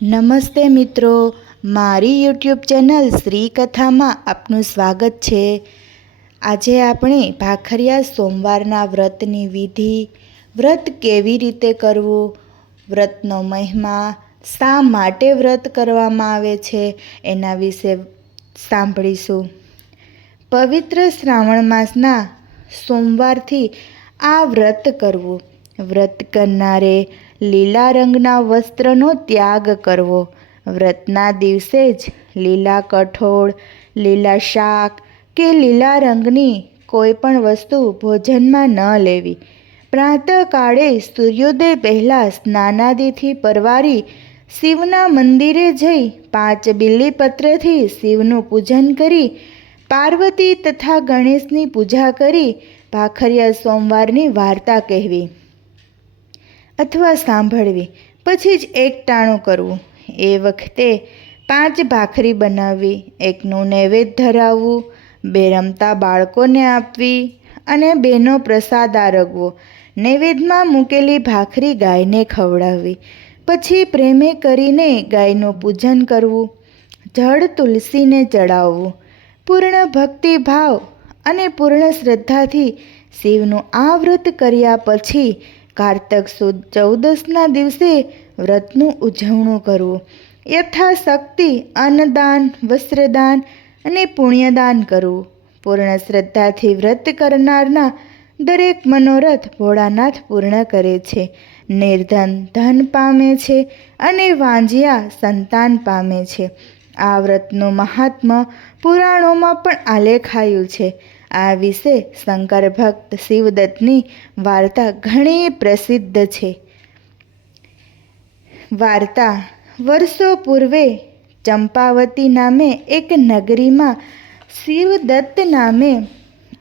નમસ્તે મિત્રો, મારી યુટ્યુબ ચેનલ શ્રી કથામાં આપનું સ્વાગત છે। આજે આપણે ભાખરિયા સોમવારના વ્રતની વિધિ, વ્રત કેવી રીતે કરવું, વ્રતનો મહિમા, શા માટે વ્રત કરવામાં આવે છે એના વિશે સાંભળીશું। પવિત્ર શ્રાવણ માસના સોમવારથી આ વ્રત કરવું। વ્રત કરનારે લીલા રંગના વસ્ત્રનો ત્યાગ કરવો। વ્રતના દિવસે જ લીલા કઠોળ, લીલા શાક કે લીલા રંગની કોઈ પણ વસ્તુ ભોજનમાં ન લેવી। પ્રાતઃકાળે સૂર્યોદય પહેલાં સ્નાનાદિથી પરવારી શિવના મંદિરે જઈ 5 બિલ્લીપત્રથી શિવનું પૂજન કરી પાર્વતી તથા ગણેશની પૂજા કરી ભાખરિયા સોમવારની વાર્તા કહેવી અથવા સાંભળવી, પછી જ એકટાણું કરવું। એ વખતે 5 ભાખરી બનાવવી, એકનું નૈવેદ્ય ધરાવવું, 2 રમતા બાળકોને આપવી અને 2નો પ્રસાદ આરગવો। નૈવેદ્યમાં મૂકેલી ભાખરી ગાયને ખવડાવવી, પછી પ્રેમે કરીને ગાયનું પૂજન કરવું, જળ તુલસીને ચડાવવું। પૂર્ણ ભક્તિભાવ અને પૂર્ણ શ્રદ્ધાથી શિવનું આ વ્રત કર્યા પછી કારતક સુદ 14ના દિવસે વ્રતનું ઉજવણું કરવું। યથાશક્તિ અન્નદાન, વસ્ત્રદાન અને પુણ્યદાન કરવું। પૂર્ણ શ્રદ્ધાથી વ્રત કરનારના દરેક મનોરથ ભોળાનાથ પૂર્ણ કરે છે। નિર્ધન ધન પામે છે અને વાંજ્યા સંતાન પામે છે। આ વ્રતનું મહાત્મ્ય પુરાણોમાં પણ આલેખાયું છે। આ વિશે શંકર ભક્ત શિવદત્તની વાર્તા ઘણી પ્રસિદ્ધ છે। વાર્તા: વર્ષો પૂર્વે ચંપાવતી નામે એક નગરીમાં શિવદત્ત નામે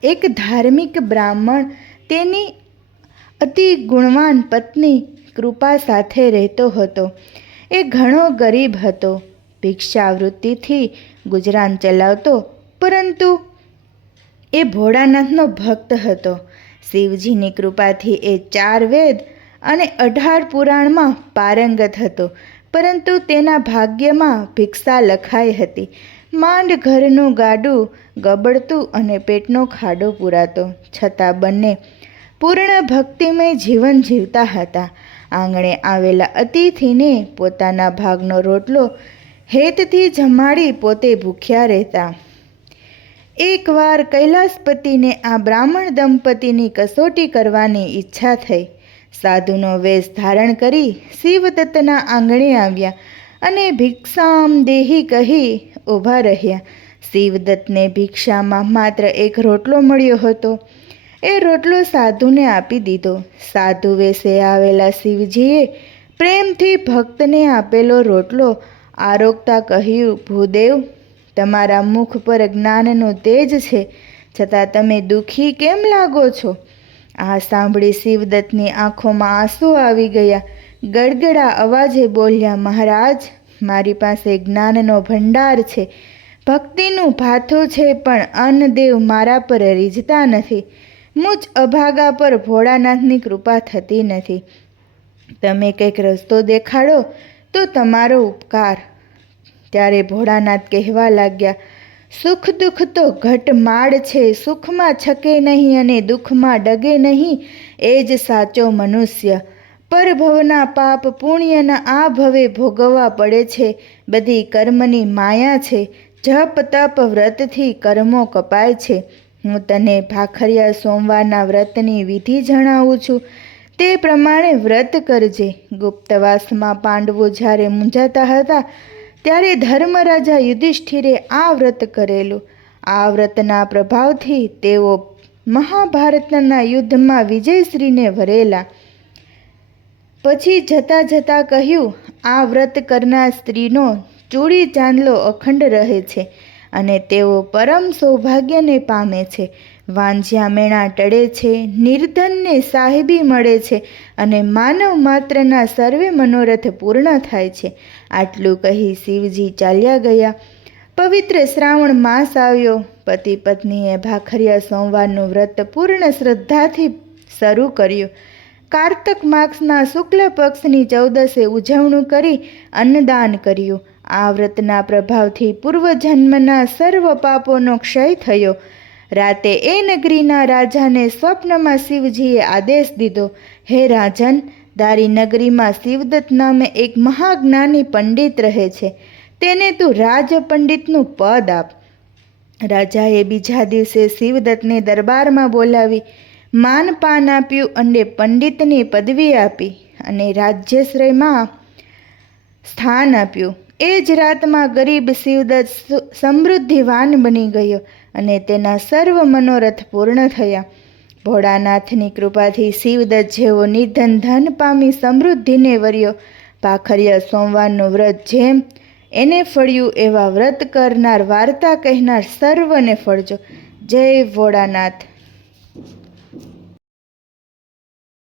એક ધાર્મિક બ્રાહ્મણ તેની અતિ ગુણવાન પત્ની કૃપા સાથે રહેતો હતો। એ ઘણો ગરીબ હતો, ભિક્ષાવૃત્તિથી ગુજરાન ચલાવતો, પરંતુ એ ભોળાનાથનો ભક્ત હતો। શિવજીની કૃપાથી એ 4 વેદ અને 18 પુરાણમાં પારંગત હતો, પરંતુ તેના ભાગ્યમાં ભિક્ષા લખાઈ હતી। માંડ ઘરનું ગાડું ગબડતું અને પેટનો ખાડો પૂરાતો, છતાં બંને પૂર્ણ ભક્તિમય જીવન જીવતા હતા। આંગણે આવેલા અતિથિને પોતાના ભાગનો રોટલો હેતથી જમાડી પોતે ભૂખ્યા રહેતા। એકવાર કૈલાસપતિને આ બ્રાહ્મણ દંપતીની કસોટી કરવાની ઈચ્છા થઈ। સાધુનો વેશ ધારણ કરી શિવદત્તના આંગણે આવ્યા અને ભિક્ષામ દેહી કહી ઊભા રહ્યા। શિવદત્તને ભિક્ષામાં માત્ર એક રોટલો મળ્યો હતો। એ રોટલો સાધુને આપી દીધો। સાધુ વેશે આવેલા શિવજીએ પ્રેમથી ભક્તને આપેલો રોટલો આરોગતા કહ્યું, ભૂદેવ, તમારા મુખ પર જ્ઞાનનું તેજ છે, છતાં તમે દુઃખી કેમ લાગો છો? આ સાંભળી શિવદત્તની આંખોમાં આંસુ આવી ગયા। ગડગડા અવાજે બોલ્યા, મહારાજ, મારી પાસે જ્ઞાનનો ભંડાર છે, ભક્તિનું ભાથું છે, પણ અન્નદેવ મારા પર રીઝતા નથી। મુજ અભાગા પર ભોળાનાથની કૃપા થતી નથી। તમે કંઈક રસ્તો દેખાડો તો તમારો ઉપકાર। ત્યારે ભોળાનાથ કહેવા લાગ્યા, સુખ દુઃખ તો ઘટમાળ છે, સુખમાં છકે નહીં અને દુઃખમાં ડગે નહીં, એ જ સાચો મનુષ્ય। પરભવના પાપ પુણ્યના આ ભવે ભોગવવા પડે છે। બધી કર્મની માયા છે। જપ તપ વ્રતથી કર્મો કપાય છે। હું તને ભાખરિયા સોમવારના વ્રતની વિધિ જણાવું છું, તે પ્રમાણે વ્રત કરજે। ગુપ્તવાસમાં પાંડવો જ્યારે મૂંઝાતા હતા ત્યારે ધર્મરાજા યુધિષ્ઠિરે આ વ્રત કરેલું। આ વ્રતના પ્રભાવથી તેઓ મહાભારતના યુદ્ધમાં વિજયશ્રીને વરેલા। પછી જતાં જતાં કહ્યું, આ વ્રત કરનાર સ્ત્રીનો ચૂડી ચાંદલો અખંડ રહે છે અને તેઓ પરમ સૌભાગ્યને પામે છે। વાંઝ્યા મેણા ટળે છે, નિર્ધનને સાહેબી મળે છે અને માનવ માત્રના સર્વે મનોરથ પૂર્ણ થાય છે। આટલું કહી શિવજી ચાલ્યા ગયા। પવિત્ર શ્રાવણ માસ આવ્યો। પતિ પત્નીએ ભાખરિયા સોમવારનું વ્રત પૂર્ણ શ્રદ્ધાથી શરૂ કર્યું। કારતક માસના શુક્લ પક્ષની 14એ ઉજવણું કરી અન્નદાન કર્યું. આ વ્રતના પ્રભાવથી પૂર્વજન્મના સર્વ પાપોનો ક્ષય થયો. રાતે એ નગરીના રાજાને સ્વપ્નમાં શિવજીએ આદેશ દીધો, હે રાજન, દારી નગરીમાં શિવદત્ત નામે એક મહાજ્ઞાની પંડિત રહે છે. તેને તું રાજ પંડિતનું પદ આપ. રાજાએ બીજા દિવસે શિવદત્તને દરબારમાં બોલાવી માનપાન આપ્યું અને પંડિતની પદવી આપી અને રાજ્યશ્રેયમાં સ્થાન આપ્યું. એ જ રાતમાં ગરીબ શિવદત્ત સમૃદ્ધિવાન બની ગયો અને તેના સર્વ મનોરથ પૂર્ણ થયા. ભોળાનાથની કૃપાથી શિવદત્ત જેવો નિર્ધન ધન પામી સમૃદ્ધિને વર્યો. પાખરિયા સોમવારનું વ્રત જેમ એને ફળ્યું એવા વ્રત કરનાર, વાર્તા કહેનાર સર્વને ફળજો. જય ભોળાનાથ.